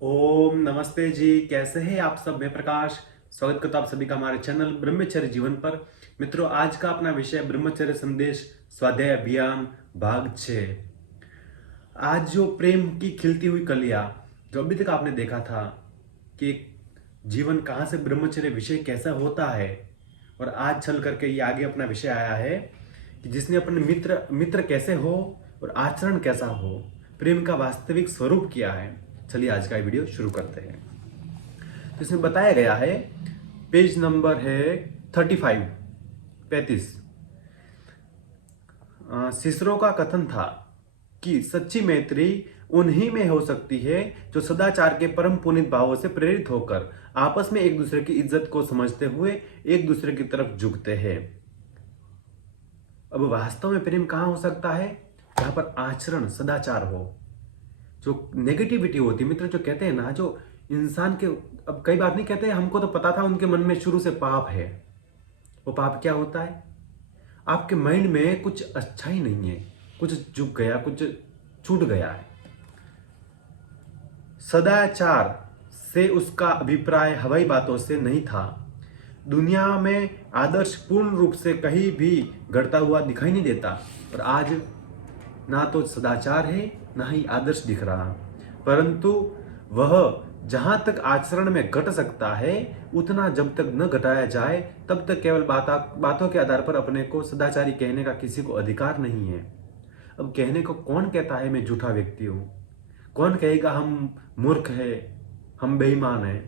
ओम नमस्ते जी। कैसे हैं आप सब? मैं प्रकाश स्वागत करता हूं आप सभी का हमारे चैनल ब्रह्मचर्य जीवन पर। मित्रों, आज का अपना विषय ब्रह्मचर्य संदेश स्वाध्याय अभियान भाग 6। आज जो प्रेम की खिलती हुई कलियां, जो अभी तक आपने देखा था कि जीवन कहाँ से ब्रह्मचर्य विषय कैसा होता है, और आज चल करके ये आगे अपना विषय आया है कि जिसने अपने मित्र मित्र कैसे हो और आचरण कैसा हो, प्रेम का वास्तविक स्वरूप क्या है। चलिए आज का वीडियो शुरू करते हैं। तो इसमें बताया गया है, पेज नंबर है 35। सिसरो का कथन था कि सच्ची मैत्री उन्हीं में हो सकती है जो सदाचार के परम पुनीत भावों से प्रेरित होकर आपस में एक दूसरे की इज्जत को समझते हुए एक दूसरे की तरफ झुकते हैं। अब वास्तव में प्रेम कहां हो सकता है? जहां पर आचरण सदाचार हो। जो नेगेटिविटी होती है मित्र, जो कहते हैं ना, जो इंसान के, अब कई बार नहीं कहते हैं, हमको तो पता था उनके मन में शुरू से पाप है। वो पाप क्या होता है? आपके माइंड में कुछ अच्छा ही नहीं है, कुछ झुक गया, कुछ छूट गया है। सदाचार से उसका अभिप्राय हवाई बातों से नहीं था। दुनिया में आदर्श पूर्ण रूप से कहीं भी घटता हुआ दिखाई नहीं देता, और आज ना तो सदाचार है ना ही आदर्श दिख रहा, परंतु वह जहां तक आचरण में घट सकता है उतना जब तक न घटाया जाए तब तक केवल बातों के आधार पर अपने को सदाचारी कहने का किसी को अधिकार नहीं है। अब कहने को कौन कहता है मैं झूठा व्यक्ति हूं? कौन कहेगा हम मूर्ख है, हम बेईमान है?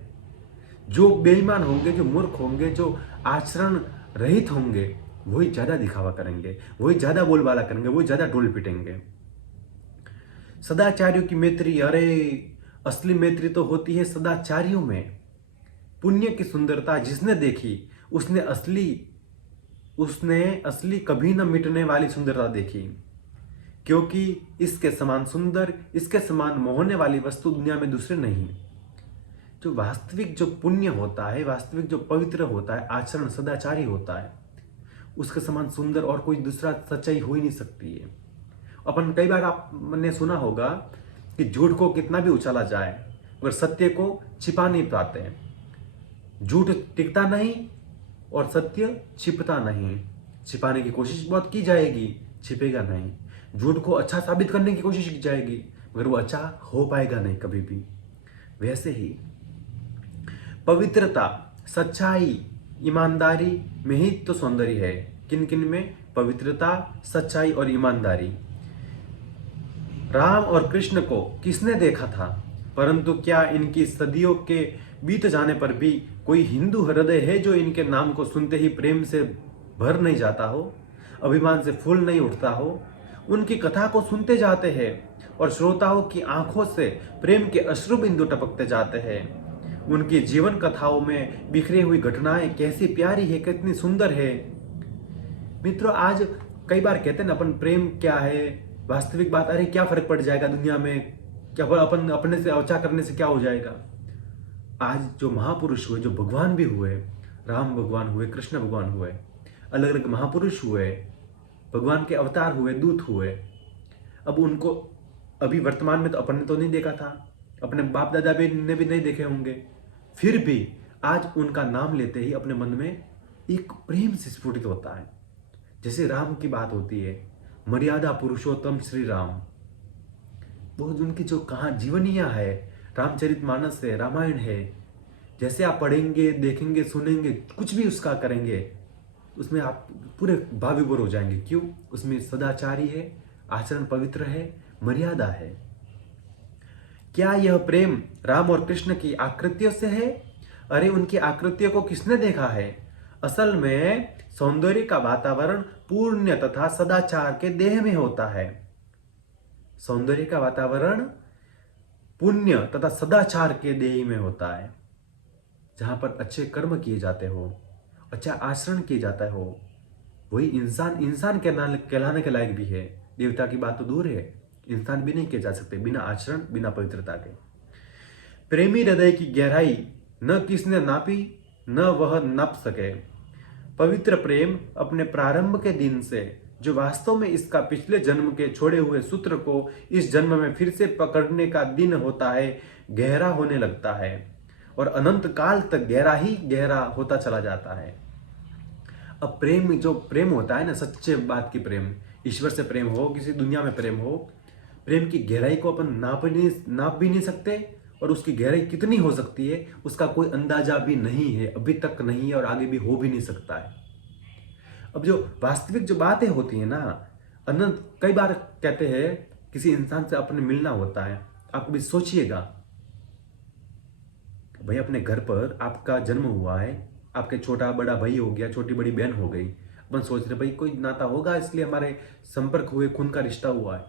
जो बेईमान होंगे, जो मूर्ख होंगे, जो आचरण रहित होंगे, वही ज्यादा दिखावा करेंगे, वही ज्यादा बोलबाला करेंगे, वही ज्यादा डोल पिटेंगे। सदाचारियों की मैत्री, अरे असली मैत्री तो होती है सदाचारियों में। पुण्य की सुंदरता जिसने देखी उसने असली कभी न मिटने वाली सुंदरता देखी, क्योंकि इसके समान सुंदर, इसके समान मोहने वाली वस्तु दुनिया में दूसरे नहीं। जो वास्तविक जो पुण्य होता है, वास्तविक जो पवित्र होता है, आचरण सदाचारी होता है, उसके समान सुंदर और कोई दूसरा सच्चाई हो ही नहीं सकती है। अपन कई बार आपने सुना होगा कि झूठ को कितना भी उछाला जाए मगर सत्य को छिपा नहीं पाते हैं। झूठ टिकता नहीं और सत्य छिपता नहीं। छिपाने की कोशिश बहुत की जाएगी, छिपेगा नहीं। झूठ को अच्छा साबित करने की कोशिश की जाएगी मगर वो अच्छा हो पाएगा नहीं कभी भी। वैसे ही पवित्रता, सच्चाई, ईमानदारी में ही तो सौंदर्य है। किन किन में? पवित्रता, सच्चाई और ईमानदारी। राम और कृष्ण को किसने देखा था, परंतु क्या इनकी सदियों के बीत जाने पर भी कोई हिंदू हृदय है जो इनके नाम को सुनते ही प्रेम से भर नहीं जाता हो, अभिमान से फूल नहीं उठता हो? उनकी कथा को सुनते जाते हैं और श्रोताओं की आंखों से प्रेम के अश्रु बिंदु टपकते जाते हैं। उनकी जीवन कथाओं में बिखरी हुई घटनाएं कैसी प्यारी है, कितनी सुंदर है। मित्रों, आज कई बार कहते हैं ना अपन, प्रेम क्या है, वास्तविक बात, अरे क्या फर्क पड़ जाएगा दुनिया में, क्या अपन अपने से अच्छा करने से क्या हो जाएगा। आज जो महापुरुष हुए, जो भगवान भी हुए, राम भगवान हुए, कृष्ण भगवान हुए, अलग अलग महापुरुष हुए, भगवान के अवतार हुए, दूत हुए, अब उनको अभी वर्तमान में तो अपन ने तो नहीं देखा था, अपने बाप दादा भी ने भी नहीं देखे होंगे, फिर भी आज उनका नाम लेते ही अपने मन में एक प्रेम से स्फुटित होता है। जैसे राम की बात होती है, मर्यादा पुरुषोत्तम श्री राम, वो उनकी जो कहा जीवनियां है, रामचरितमानस है, रामायण है, जैसे आप पढ़ेंगे, देखेंगे, सुनेंगे, कुछ भी उसका करेंगे, उसमें आप पूरे भाव विभोर हो जाएंगे। क्यों? उसमें सदाचारी है, आचरण पवित्र है, मर्यादा है। क्या यह प्रेम राम और कृष्ण की आकृतियों से है? अरे उनकी आकृतियों को किसने देखा है? असल में सौंदर्य का वातावरण पुण्य तथा सदाचार के देह में होता है। सौंदर्य का वातावरण पुण्य तथा सदाचार के देह में होता है। जहां पर अच्छे कर्म किए जाते हो, अच्छा आचरण किया जाता हो, वही इंसान इंसान कहलाने के लायक भी है। देवता की बात तो दूर है, इंसान भी नहीं किए जा सकते बिना आचरण, बिना पवित्रता के। प्रेमी हृदय की गहराई न किसने नापी, न वह नाप सके। पवित्र प्रेम अपने प्रारंभ के दिन से, जो वास्तव में इसका पिछले जन्म के छोड़े हुए सूत्र को इस जन्म में फिर से पकड़ने का दिन होता है, गहरा होने लगता है और अनंत काल तक गहरा ही गहरा होता चला जाता है। अब प्रेम, जो प्रेम होता है ना, सच्चे बात की प्रेम, ईश्वर से प्रेम हो, किसी दुनिया में प्रेम हो, प्रेम की गहराई को अपन नाप भी नहीं सकते, और उसकी गहराई कितनी हो सकती है उसका कोई अंदाजा भी नहीं है, अभी तक नहीं है और आगे भी हो भी नहीं सकता है। अब जो वास्तविक जो बातें होती है ना, अनंत, कई बार कहते हैं किसी इंसान से अपने मिलना होता है, आप कभी सोचिएगा भाई, अपने घर पर आपका जन्म हुआ है, आपके छोटा बड़ा भाई हो गया, छोटी बड़ी बहन हो गई, अपन सोच रहे भाई कोई नाता होगा इसलिए हमारे संपर्क हुए, खून का रिश्ता हुआ है।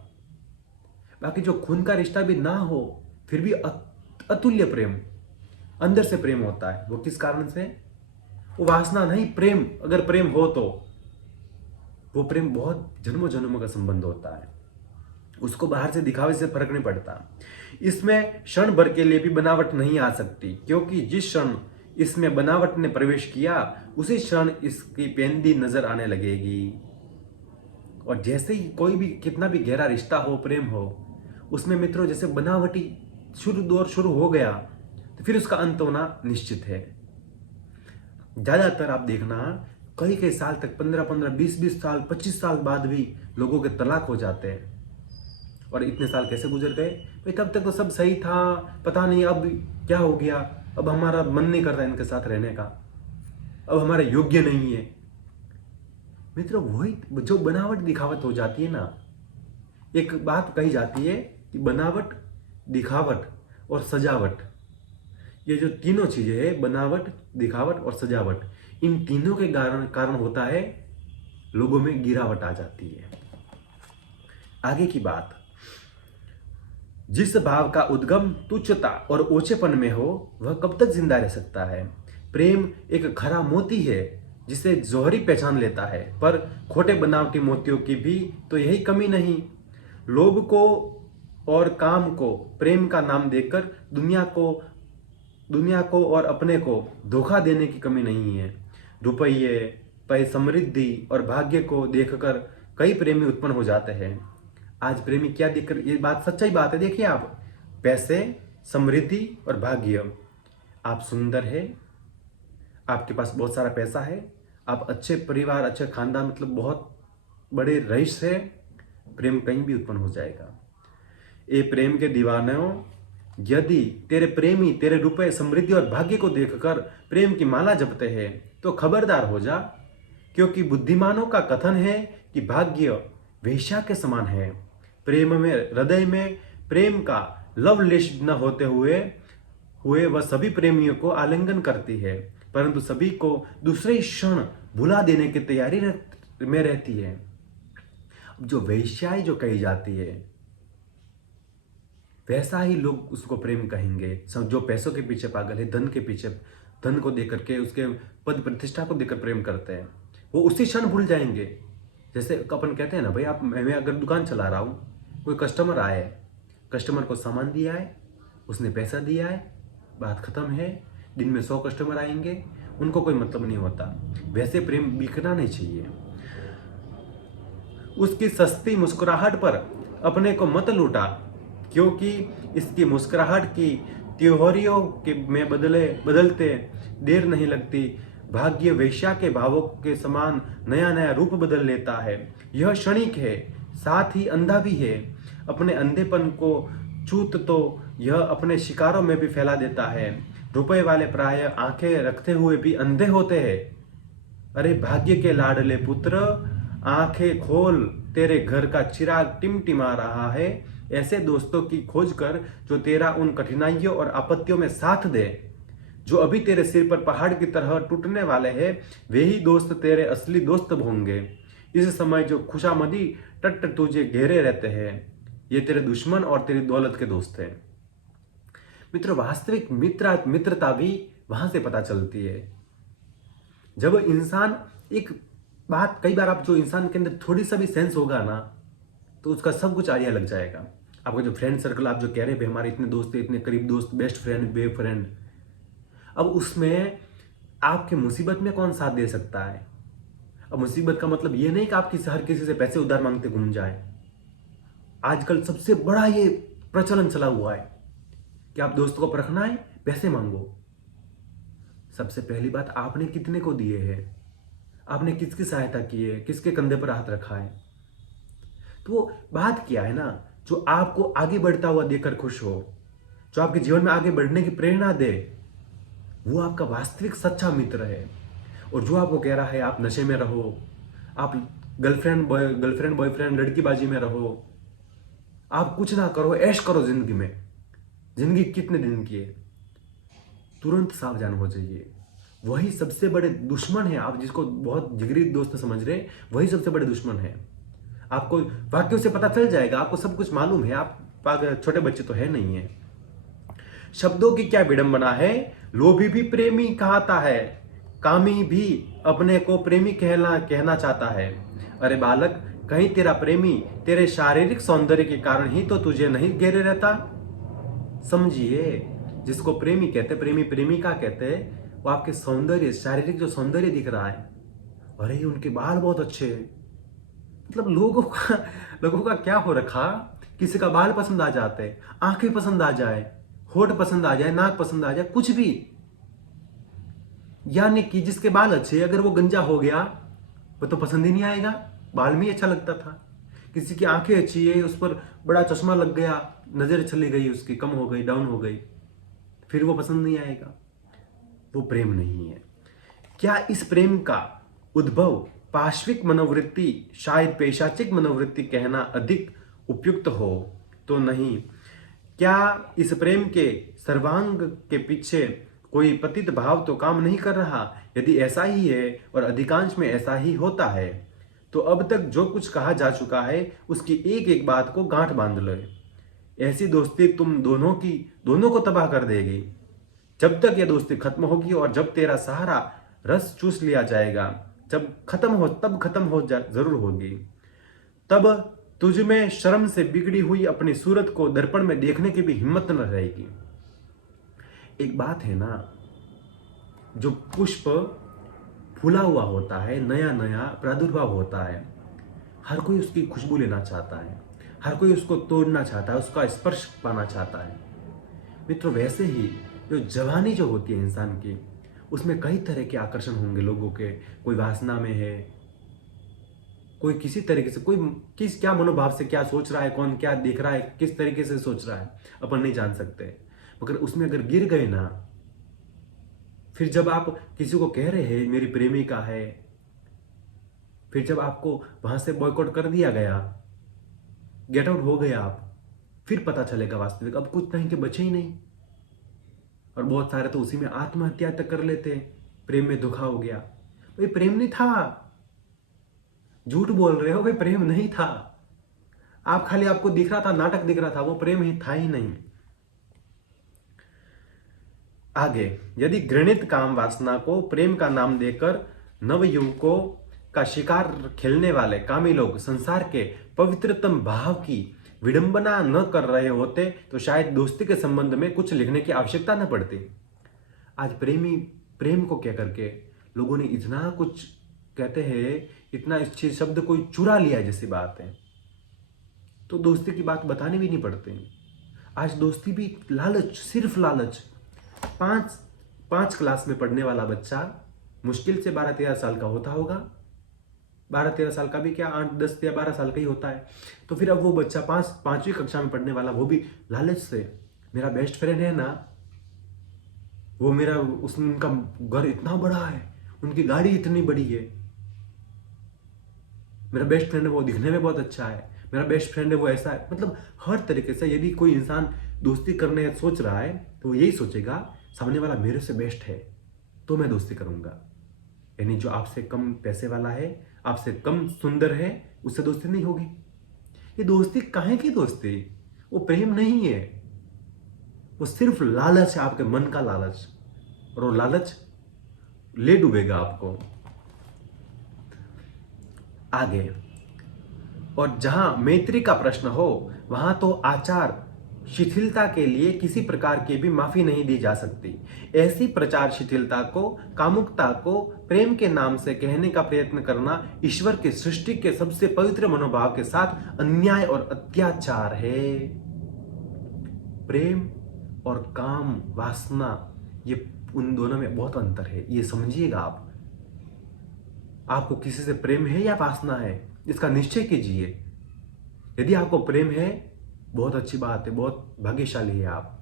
बाकी जो खून का रिश्ता भी ना हो फिर भी अतुल्य प्रेम, अंदर से प्रेम होता है। वो किस कारण से? वो वासना नहीं, प्रेम। अगर प्रेम हो तो वो प्रेम बहुत जन्मों जन्मों का संबंध होता है, उसको बाहर से दिखावे से फर्क नहीं पड़ता। इसमें क्षण भर के लिए भी बनावट नहीं आ सकती, क्योंकि जिस क्षण इसमें बनावट ने प्रवेश किया उसी क्षण इसकी पेंदी नजर आने लगेगी। और जैसे ही कोई भी कितना भी गहरा रिश्ता हो, प्रेम हो, उसमें मित्रों जैसे बनावटी दौर शुरू हो गया तो फिर उसका अंत होना निश्चित है। ज्यादातर आप देखना, कई कई साल तक, 15-15, 20-20 साल, 25 साल बाद भी लोगों के तलाक हो जाते हैं। और इतने साल कैसे गुजर गए भाई? तब तक तो सब सही था, पता नहीं अब क्या हो गया, अब हमारा मन नहीं कर रहा इनके साथ रहने का, अब हमारे योग्य नहीं है। मित्रों, वही जो बनावट दिखावट हो जाती है ना, एक बात कही जाती है कि बनावट, दिखावट और सजावट, ये जो तीनों चीजें हैं, बनावट, दिखावट और सजावट, इन तीनों के कारण होता है लोगों में गिरावट आ जाती है। आगे की बात, जिस भाव का उद्गम तुच्छता और ओछेपन में हो वह कब तक जिंदा रह सकता है? प्रेम एक खरा मोती है जिसे जौहरी पहचान लेता है, पर खोटे बनावटी मोतियों की भी तो यही कमी नहीं। लोभ को और काम को प्रेम का नाम देकर दुनिया को और अपने को धोखा देने की कमी नहीं है। रुपये, समृद्धि और भाग्य को देखकर कई प्रेमी उत्पन्न हो जाते हैं। आज प्रेमी क्या देखकर, ये बात सच्चाई बात है, देखिए आप, पैसे, समृद्धि और भाग्य, आप सुंदर है, आपके पास बहुत सारा पैसा है, आप अच्छे परिवार, अच्छे खानदान, मतलब बहुत बड़े रईस है, प्रेम कहीं भी उत्पन्न हो जाएगा। ए प्रेम के दीवानों, यदि तेरे प्रेमी तेरे रुपए, समृद्धि और भाग्य को देखकर प्रेम की माला जपते हैं तो खबरदार हो जा, क्योंकि बुद्धिमानों का कथन है कि भाग्य वेश्या के समान है। प्रेम में, हृदय में प्रेम का लवलेश न होते हुए वह सभी प्रेमियों को आलिंगन करती है, परंतु सभी को दूसरे क्षण भुला देने की तैयारी में रहती है। जो वेश्याई जो कही जाती है, वैसा ही लोग उसको प्रेम कहेंगे। सब जो पैसों के पीछे पागल है, धन के पीछे, धन को देख करके, उसके पद प्रतिष्ठा को देखकर प्रेम करते हैं, वो उसी क्षण भूल जाएंगे। जैसे अपन कहते हैं ना भाई, आप, मैं अगर दुकान चला रहा हूँ, कोई कस्टमर आए, कस्टमर को सामान दिया है, उसने पैसा दिया है, बात खत्म है। दिन में 100 कस्टमर आएंगे, उनको कोई मतलब नहीं होता। वैसे प्रेम बिकना नहीं चाहिए। उसकी सस्ती मुस्कुराहट पर अपने को मत लूटा, क्योंकि इसकी मुस्कुराहट की त्योहारियों के में बदलते देर नहीं लगती। भाग्य वेश्या के भावों के समान नया नया रूप बदल लेता है। यह क्षणिक है, साथ ही अंधा भी है। अपने अंधेपन को चूत तो यह अपने शिकारों में भी फैला देता है। रुपए वाले प्राय आंखें रखते हुए भी अंधे होते हैं। अरे भाग्य के लाडले पुत्र, आंखें खोल, तेरे घर का चिराग टिमटिमा रहा है। ऐसे दोस्तों की खोज कर जो तेरा उन कठिनाइयों और आपत्तियों में साथ दे, जो अभी तेरे सिर पर पहाड़ की तरह टूटने वाले हैं। वे ही दोस्त तेरे असली दोस्त होंगे। इस समय जो खुशामदी टट तुझे घेरे रहते हैं, ये तेरे दुश्मन और तेरी दौलत के दोस्त हैं। मित्र, वास्तविक मित्रता भी वहां से पता चलती है जब इंसान, एक बात, कई बार आप, जो इंसान के अंदर थोड़ी सा भी सेंस होगा ना, तो उसका सब कुछ आइडिया लग जाएगा। आपका जो फ्रेंड सर्कल, आप जो कह रहे हैं हमारे इतने दोस्त हैं, इतने करीब दोस्त, बेस्ट फ्रेंड, बे फ्रेंड, अब उसमें आपके मुसीबत में कौन साथ दे सकता है? अब मुसीबत का मतलब ये नहीं कि आप हर किसी से पैसे उधार मांगते घूम जाए। आजकल सबसे बड़ा ये प्रचलन चला हुआ है कि आप दोस्त को परखना है, पैसे मांगो। सबसे पहली बात, आपने कितने को दिए हैं, आपने किसकी सहायता की है, किसके कंधे पर हाथ रखा है। तो वो बात क्या है ना, जो आपको आगे बढ़ता हुआ देखकर खुश हो, जो आपके जीवन में आगे बढ़ने की प्रेरणा दे, वो आपका वास्तविक सच्चा मित्र है। और जो आपको कह रहा है आप नशे में रहो, आप गर्लफ्रेंड बॉयफ्रेंड लड़कीबाजी में रहो, आप कुछ ना करो, ऐश करो जिंदगी में, जिंदगी कितने दिन की है, तुरंत सावधान हो जाइए। वही सबसे बड़े दुश्मन है। आप जिसको बहुत जिगरी दोस्त समझ रहे हैं, वही सबसे बड़े दुश्मन है। आपको वाक्यों से पता चल जाएगा, आपको सब कुछ मालूम है, आप छोटे बच्चे तो है नहीं है। शब्दों की क्या विडंबना है, लोभी भी प्रेमी कहता है, कामी भी अपने को प्रेमी कहना चाहता है। अरे बालक, कहीं तेरा प्रेमी तेरे शारीरिक सौंदर्य के कारण ही तो तुझे नहीं घेरे रहता। समझिए, जिसको प्रेमी कहते, प्रेमी प्रेमिका कहते, वो आपके सौंदर्य, शारीरिक जो सौंदर्य दिख रहा है, अरे उनके बाल बहुत अच्छे हैं, मतलब लोगों का क्या हो रखा, किसी का बाल पसंद आ जाते, आंखें पसंद आ जाए, होठ पसंद आ जाए, नाक पसंद आ जाए, कुछ भी। यानी कि जिसके बाल अच्छे, अगर वो गंजा हो गया वो तो पसंद ही नहीं आएगा, बाल में ही अच्छा लगता था। किसी की आंखें अच्छी है, उस पर बड़ा चश्मा लग गया, नजर चली गई, उसकी कम हो गई, डाउन हो गई, फिर वो पसंद नहीं आएगा। वो प्रेम नहीं है। क्या इस प्रेम का उद्भव पाश्विक मनोवृत्ति, शायद पैशाचिक मनोवृत्ति कहना अधिक उपयुक्त हो तो नहीं? क्या इस प्रेम के सर्वांग के पीछे कोई पतित भाव तो काम नहीं कर रहा? यदि ऐसा ही है, और अधिकांश में ऐसा ही होता है, तो अब तक जो कुछ कहा जा चुका है उसकी एक एक बात को गांठ बांध लो। ऐसी दोस्ती तुम दोनों को तबाह कर देगी। जब तक यह दोस्ती खत्म होगी, और जब तेरा सहारा रस चूस लिया जाएगा, जब खत्म हो जरूर होगी, तब तुझ में शर्म से बिगड़ी हुई अपनी सूरत को दर्पण में देखने की भी हिम्मत न रहेगी। एक बात है ना, जो पुष्प फूला हुआ होता है, नया नया प्रादुर्भाव होता है, हर कोई उसकी खुशबू लेना चाहता है, हर कोई उसको तोड़ना चाहता है, उसका स्पर्श पाना चाहता है। मित्रों, वैसे ही जो जवानी जो होती है इंसान की, उसमें कई तरह के आकर्षण होंगे लोगों के। कोई वासना में है, कोई किसी तरीके से, कोई किस क्या मनोभाव से क्या सोच रहा है, कौन क्या देख रहा है, किस तरीके से सोच रहा है, अपन नहीं जान सकते। मगर उसमें अगर गिर गए ना, फिर जब आप किसी को कह रहे हैं मेरी प्रेमिका है, फिर जब आपको वहां से बॉयकॉट कर दिया गया, गेट आउट हो गया आप, फिर पता चलेगा वास्तविक अब कुछ नहीं के बचे ही नहीं। और बहुत सारे तो उसी में आत्महत्या तक कर लेते हैं, प्रेम में धोखा हो गया। भाई प्रेम नहीं था, झूठ बोल रहे हो, भाई प्रेम नहीं था। आप खाली, आपको दिख रहा था, नाटक दिख रहा था, वो प्रेम ही था ही नहीं। आगे, यदि घृणित काम वासना को प्रेम का नाम देकर नवयुवकों का शिकार खेलने वाले कामी लोग संसार के पवित्रतम भाव की विडंबना न कर रहे होते, तो शायद दोस्ती के संबंध में कुछ लिखने की आवश्यकता न पड़ती। आज प्रेम को कह करके लोगों ने इतना कुछ कहते हैं, इतना अच्छे शब्द कोई चुरा लिया जैसी बात है, तो दोस्ती की बात बतानी भी नहीं पड़ती। आज दोस्ती भी लालच, सिर्फ लालच। पांच क्लास में पढ़ने वाला बच्चा मुश्किल से 12-13 साल का होता होगा, 12-13 साल का भी क्या, 8-10 या 12 साल का ही होता है। तो फिर अब वो बच्चा 5वीं कक्षा में पढ़ने वाला, वो भी लालच से, मेरा बेस्ट फ्रेंड है ना, वो उनका घर इतना बड़ा है, उनकी गाड़ी इतनी बड़ी है, मेरा बेस्ट फ्रेंड है, वो दिखने में बहुत अच्छा है, मेरा बेस्ट फ्रेंड है, वो ऐसा है। मतलब हर तरीके से यदि कोई इंसान दोस्ती करने सोच रहा है, तो वो यही सोचेगा सामने वाला मेरे से बेस्ट है तो मैं दोस्ती करूंगा। यानी जो आपसे कम पैसे वाला है, आपसे कम सुंदर है, उससे दोस्ती नहीं होगी। ये दोस्ती काहे की दोस्ती? वो प्रेम नहीं है, वो सिर्फ लालच है, आपके मन का लालच, और वो लालच ले डूबेगा आपको। आगे, और जहां मैत्री का प्रश्न हो, वहां तो आचार शिथिलता के लिए किसी प्रकार की भी माफी नहीं दी जा सकती। ऐसी प्रचार शिथिलता को, कामुकता को प्रेम के नाम से कहने का प्रयत्न करना ईश्वर की सृष्टि के सबसे पवित्र मनोभाव के साथ अन्याय और अत्याचार है। प्रेम और काम वासना, ये उन दोनों में बहुत अंतर है, ये समझिएगा आप। आपको किसी से प्रेम है या वासना है, इसका निश्चय कीजिए। यदि आपको प्रेम है, बहुत अच्छी बात है, बहुत भाग्यशाली है आप।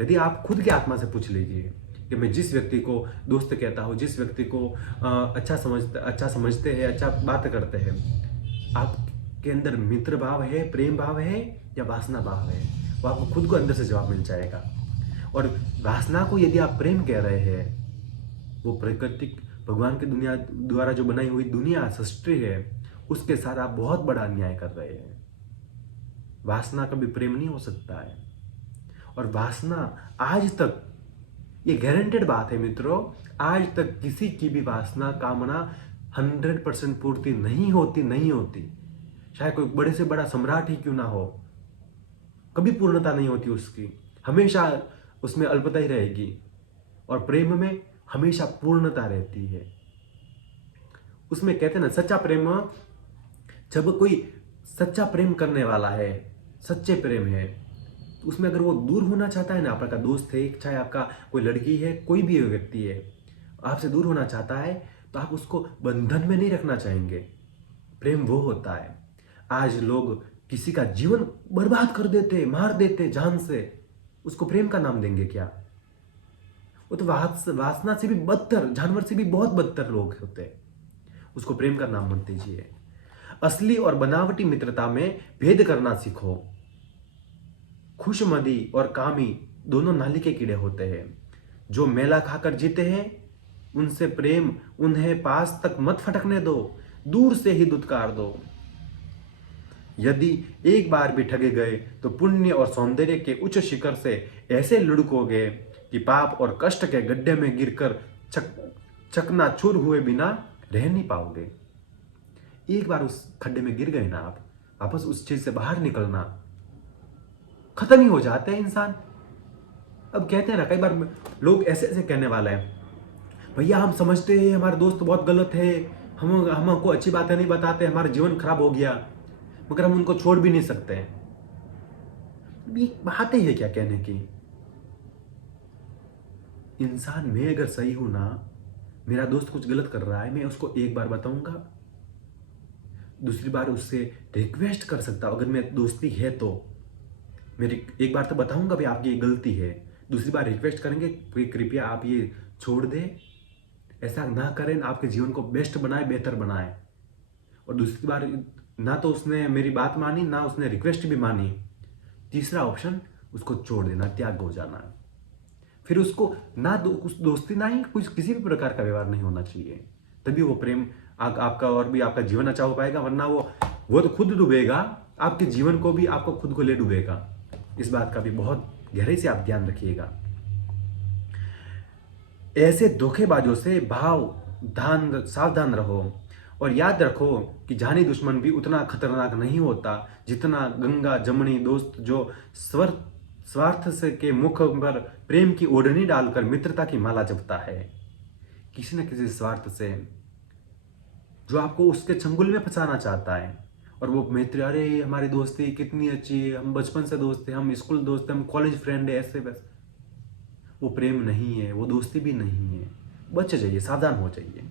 यदि आप खुद की आत्मा से पूछ लीजिए कि मैं जिस व्यक्ति को दोस्त कहता हूँ, जिस व्यक्ति को अच्छा समझते हैं, अच्छा बात करते हैं, आपके अंदर मित्र भाव है, प्रेम भाव है या वासना भाव है, वो आपको खुद को अंदर से जवाब मिल जाएगा। और वासना को यदि आप प्रेम कह रहे हैं, वो प्राकृतिक भगवान की दुनिया द्वारा जो बनाई हुई दुनिया सृष्टि है, उसके साथ आप बहुत बड़ा अन्याय कर रहे हैं। वासना कभी प्रेम नहीं हो सकता है। और वासना आज तक, ये गारंटेड बात है मित्रों, आज तक किसी की भी वासना कामना 100% पूर्ति नहीं होती। चाहे कोई बड़े से बड़ा सम्राट ही क्यों ना हो, कभी पूर्णता नहीं होती उसकी, हमेशा उसमें अल्पता ही रहेगी। और प्रेम में हमेशा पूर्णता रहती है। उसमें कहते हैं ना, सच्चा प्रेम, जब कोई सच्चा प्रेम करने वाला है, सच्चे प्रेम है, तो उसमें अगर वो दूर होना चाहता है ना, आपका दोस्त है, चाहे आपका कोई लड़की है, कोई भी व्यक्ति है, आपसे दूर होना चाहता है, तो आप उसको बंधन में नहीं रखना चाहेंगे। प्रेम वो होता है। आज लोग किसी का जीवन बर्बाद कर देते, मार देते जान से, उसको प्रेम का नाम देंगे क्या? वो तो वासना से भी बदतर, जानवर से भी बहुत बदतर लोग होते हैं, उसको प्रेम का नाम मत दीजिए। असली और बनावटी मित्रता में भेद करना सीखो। खुशमदी और कामी दोनों नाली के कीड़े होते हैं। जो मेला खाकर जीते हैं, उनसे प्रेम उन्हें पास तक मत फटकने दो, दूर से ही दुत्कार दो। यदि एक बार भी ठगे गए तो पुण्य और सौंदर्य के उच्च शिखर से ऐसे लुढ़कोगे कि पाप और कष्ट के गड्ढे में गिरकर चकनाचूर हुए बिना रह नहीं पाओगे। एक बार उस खड्डे में गिर गए ना आप, वापस उस चीज से बाहर निकलना खत्म ही हो जाते हैं इंसान। अब कहते हैं ना, कई बार लोग ऐसे ऐसे कहने वाले हैं, भैया हम समझते हैं हमारे दोस्त बहुत गलत है, हम हमको अच्छी बातें नहीं बताते, हमारा जीवन खराब हो गया, मगर हम उनको छोड़ भी नहीं सकते। ये बातें है क्या कहने की? इंसान, मैं अगर सही हूं ना, मेरा दोस्त कुछ गलत कर रहा है, मैं उसको एक बार बताऊंगा, दूसरी बार उससे रिक्वेस्ट कर सकता हूं, अगर मैं दोस्ती है तो मेरी एक बार तो बताऊंगा भाई आपकी ये गलती है, दूसरी बार रिक्वेस्ट करेंगे कि कृपया आप ये छोड़ दें, ऐसा ना करें, आपके जीवन को बेस्ट बनाए, बेहतर बनाए। और दूसरी बार ना तो उसने मेरी बात मानी, ना उसने रिक्वेस्ट भी मानी, तीसरा ऑप्शन उसको छोड़ देना, त्याग हो जाना। फिर उसको ना कुछ दोस्ती ना ही कुछ किसी भी प्रकार का व्यवहार नहीं होना चाहिए, तभी वो प्रेम आपका और भी आपका जीवन अच्छा हो पाएगा। वरना वो तो खुद डूबेगा, आपके जीवन को भी, आपको खुद को ले डूबेगा। इस बात का भी बहुत गहराई से आप ध्यान रखिएगा। ऐसे धोखेबाजों से सावधान रहो और याद रखो कि जानी दुश्मन भी उतना खतरनाक नहीं होता जितना गंगा जमनी दोस्त, जो स्वार्थ से के मुख पर प्रेम की ओढ़नी डालकर मित्रता की माला जपता है। किसी न किसी स्वार्थ से, जो आपको उसके चंगुल में फंसाना चाहता है, और वो मित्र, अरे हमारी दोस्ती कितनी अच्छी है, हम बचपन से दोस्त हैं, हम स्कूल दोस्त हैं, हम कॉलेज फ्रेंड है, ऐसे बस, वो प्रेम नहीं है, वो दोस्ती भी नहीं है। बच जाइए, सावधान हो जाइए।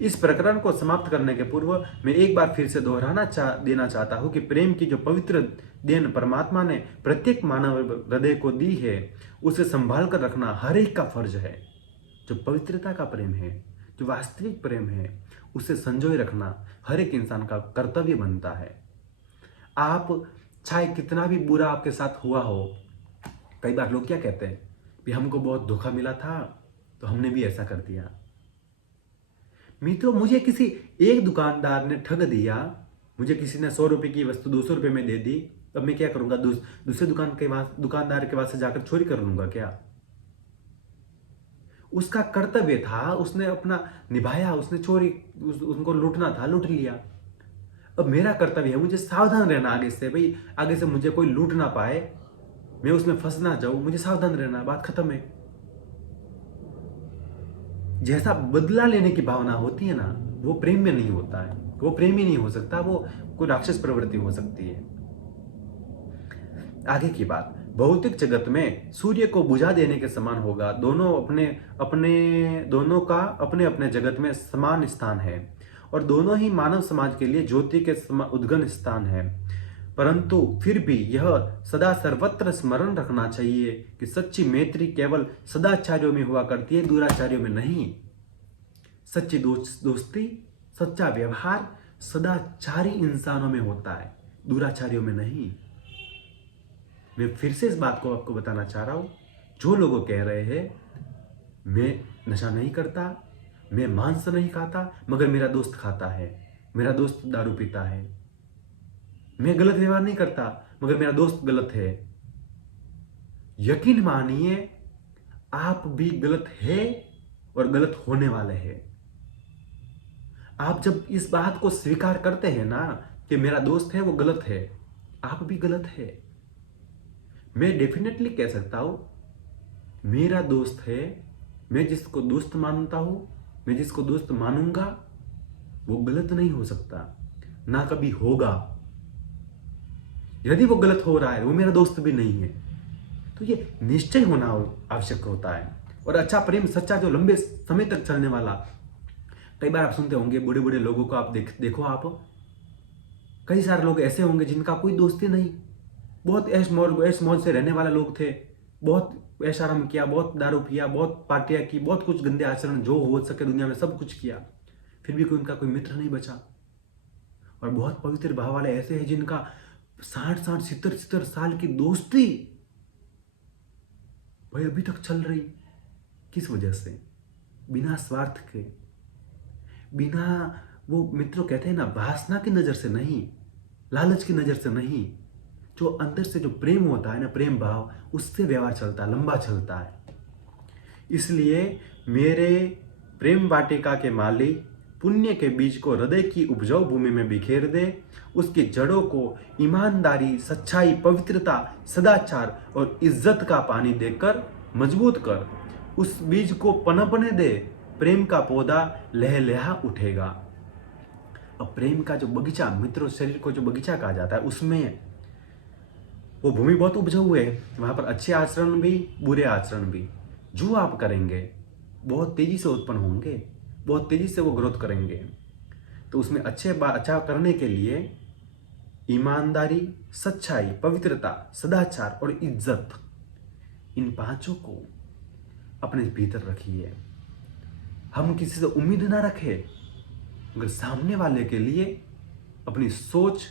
इस प्रकरण को समाप्त करने के पूर्व मैं एक बार फिर से देना चाहता हूं कि प्रेम की जो पवित्र देन परमात्मा ने प्रत्येक मानव हृदय को दी है, उसे संभाल कर रखना हर एक का फर्ज है। जो पवित्रता का प्रेम है, जो वास्तविक प्रेम है, उसे संजोए रखना हर एक इंसान का कर्तव्य बनता है। आप चाहे कितना भी बुरा आपके साथ हुआ हो, कई बार लोग क्या कहते हैं कि हमको बहुत धोखा मिला था तो हमने भी ऐसा कर दिया। मित्रों, मुझे किसी एक दुकानदार ने ठग दिया, मुझे किसी ने 100 रुपए की वस्तु 200 रुपए में दे दी, अब मैं क्या करूंगा? दूसरे दुकानदार के पास से जाकर चोरी कर लूंगा क्या? उसका कर्तव्य था, उसने अपना निभाया, उसने चोरी, उनको लूटना था, लूट लिया। अब मेरा कर्तव्य है, मुझे सावधान रहना आगे से, भाई आगे से मुझे कोई लूट ना पाए, मैं उसमें फंस ना जाऊं, मुझे सावधान रहना, बात खत्म है। जैसा बदला लेने की भावना होती है ना, वो प्रेम में नहीं होता है, वो प्रेम ही नहीं हो सकता, वो कोई राक्षस प्रवृत्ति हो सकती है। आगे की बात, भौतिक जगत में सूर्य को बुझा देने के समान होगा। दोनों का अपने अपने जगत में समान स्थान है और दोनों ही मानव समाज के लिए ज्योति के उद्गम स्थान है। परंतु फिर भी यह सदा सर्वत्र स्मरण रखना चाहिए कि सच्ची मैत्री केवल सदाचार्यों में हुआ करती है, दुराचार्यों में नहीं। सच्ची दोस्ती, सच्चा व्यवहार सदाचारी इंसानों में होता है, दुराचारियों में नहीं। मैं फिर से इस बात को आपको बताना चाह रहा हूं, जो लोग कह रहे हैं मैं नशा नहीं करता, मैं मांस नहीं खाता, मगर मेरा दोस्त खाता है, मेरा दोस्त दारू पीता है, मैं गलत व्यवहार नहीं करता मगर मेरा दोस्त गलत है, यकीन मानिए आप भी गलत है और गलत होने वाले हैं। आप जब इस बात को स्वीकार करते हैं ना कि मेरा दोस्त है वो गलत है, आप भी गलत है। मैं डेफिनेटली कह सकता हूं मेरा दोस्त है, मैं जिसको दोस्त मानता हूं, मैं जिसको दोस्त मानूंगा वो गलत नहीं हो सकता, ना कभी होगा। यदि वो गलत हो रहा है वो मेरा दोस्त भी नहीं है। तो ये निश्चय होना आवश्यक होता है। और अच्छा प्रेम सच्चा जो लंबे समय तक चलने वाला, कई बार आप सुनते होंगे बड़े बड़े लोगों को आप देखो आप, कई सारे लोग ऐसे होंगे जिनका कोई दोस्ती नहीं, बहुत ऐश मौज से रहने वाले लोग थे, बहुत ऐश आराम किया, बहुत दारू पिया, बहुत पार्टियां की, बहुत कुछ गंदे आचरण जो हो सके दुनिया में सब कुछ किया, फिर भी कोई उनका कोई मित्र नहीं बचा। और बहुत पवित्र भाव वाले ऐसे हैं जिनका 60-60 70 साल की दोस्ती भाई अभी तक चल रही। किस वजह से? बिना स्वार्थ के, बिना वो मित्रों कहते हैं ना वासना की नजर से नहीं, लालच की नजर से नहीं, जो अंदर से जो प्रेम होता है ना, प्रेम भाव, उससे व्यवहार चलता है, लंबा चलता है। इसलिए मेरे प्रेम वाटिका के मालिक पुण्य के बीज को हृदय की उपजाऊ भूमि में बिखेर दे, उसकी जड़ों को ईमानदारी, सच्चाई, पवित्रता, सदाचार और इज्जत का पानी देकर मजबूत कर, उस बीज को पनपने दे, प्रेम का पौधा लहलहा उठेगा। अब प्रेम का जो बगीचा, मित्रों शरीर को जो बगीचा कहा जाता है, उसमें वो भूमि बहुत उपजाऊ है, वहां पर अच्छे आचरण भी, बुरे आचरण भी, जो आप करेंगे बहुत तेजी से उत्पन्न होंगे, बहुत तेजी से वो ग्रोथ करेंगे। तो उसमें अच्छा करने के लिए ईमानदारी, सच्चाई, पवित्रता, सदाचार और इज्जत, इन पांचों को अपने भीतर रखिए। हम किसी से उम्मीद ना रखें, मगर सामने वाले के लिए अपनी सोच,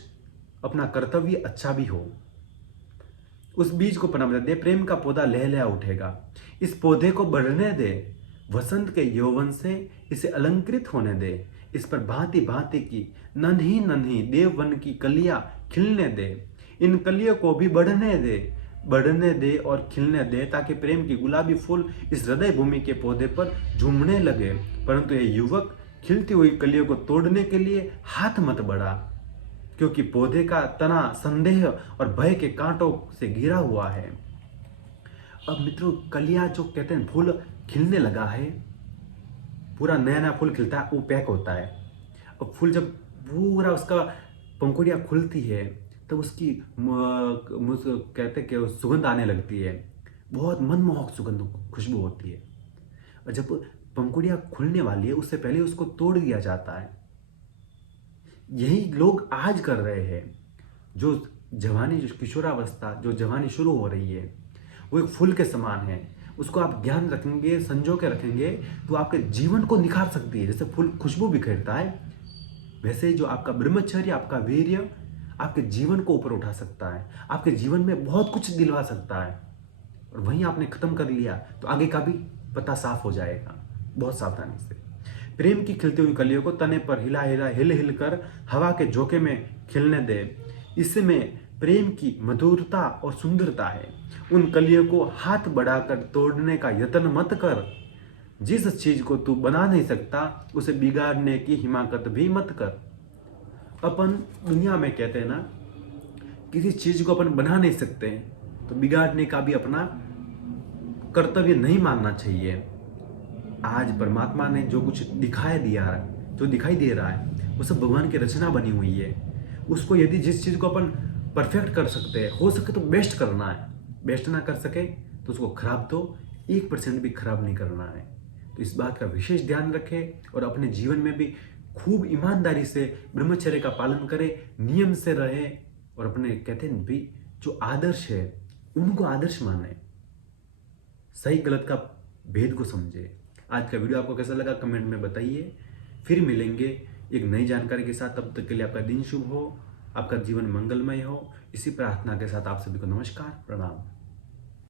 अपना कर्तव्य अच्छा भी हो। उस बीज को पनपने दे, प्रेम का पौधा लहलहा उठेगा। इस पौधे को बढ़ने दे, वसंत के यौवन से इसे अलंकृत होने दे। इस पर भांति भांति की नन्ही नन्ही देववन की कलियां खिलने दे। इन कलियों को भी बढ़ने दे और खिलने दे, ताकि प्रेम की गुलाबी फूल इस हृदय भूमि के पौधे पर झूमने लगे। परंतु यह युवक खिलती हुई कलियों को तोड़ने के लिए हाथ मत बढ़ा, क्योंकि पौधे का तना संदेह और भय के कांटों से घिरा हुआ है। अब मित्रों, कलियां जो कहते हैं फूल खिलने लगा है, पूरा नया नया फूल खिलता है, वो पैक होता है। अब फूल जब पूरा उसका पंखुड़ियाँ खुलती है तब उसकी कहते हैं कि सुगंध आने लगती है, बहुत मनमोहक सुगंध, खुशबू होती है। और जब पंखुड़ियाँ खुलने वाली है उससे पहले उसको तोड़ दिया जाता है। यही लोग आज कर रहे हैं। जो जवानी, जो किशोरावस्था, जो जवानी शुरू हो रही है, वो एक फूल के समान है। उसको आप ध्यान रखेंगे, संजो के रखेंगे तो आपके जीवन को निखार सकती है। जैसे फूल खुशबू बिखेरता है, वैसे जो आपका ब्रह्मचर्य, आपका वीर्य आपके जीवन को ऊपर उठा सकता है, आपके जीवन में बहुत कुछ दिलवा सकता है। और वहीं आपने खत्म कर लिया तो आगे का भी पता साफ हो जाएगा, बहुत सावधानी से। प्रेम की खिलती हुई कलियों को तने पर हिल कर हवा के झोंके में खिलने दे। इसमें प्रेम की मधुरता और सुंदरता है। उन कलियों को हाथ बढ़ाकर तोड़ने का यत्न मत कर। जिस चीज को तू बना नहीं सकता उसे बिगाड़ने की हिमाकत भी मत कर। अपन दुनिया में कहते हैं ना, किसी चीज को अपन बना नहीं सकते तो बिगाड़ने का भी अपना कर्तव्य नहीं मानना चाहिए। आज परमात्मा ने जो कुछ दिखाई दिया है, जो दिखाई दे रहा है, वो सब भगवान की रचना बनी हुई है। उसको यदि जिस चीज को अपन परफेक्ट कर सकते हैं, हो सके तो बेस्ट करना है, बेस्ट ना कर सके तो उसको खराब तो 1% भी खराब नहीं करना है। तो इस बात का विशेष ध्यान रखें और अपने जीवन में भी खूब ईमानदारी से ब्रह्मचर्य का पालन करें, नियम से रहें और अपने कहते हैं भी जो आदर्श है उनको आदर्श माने, सही गलत का भेद को समझे। आज का वीडियो आपको कैसा लगा कमेंट में बताइए। फिर मिलेंगे एक नई जानकारी के साथ। तब तक के लिए आपका दिन शुभ हो, आपका जीवन मंगलमय हो। इसी प्रार्थना के साथ आप सभी को नमस्कार, प्रणाम।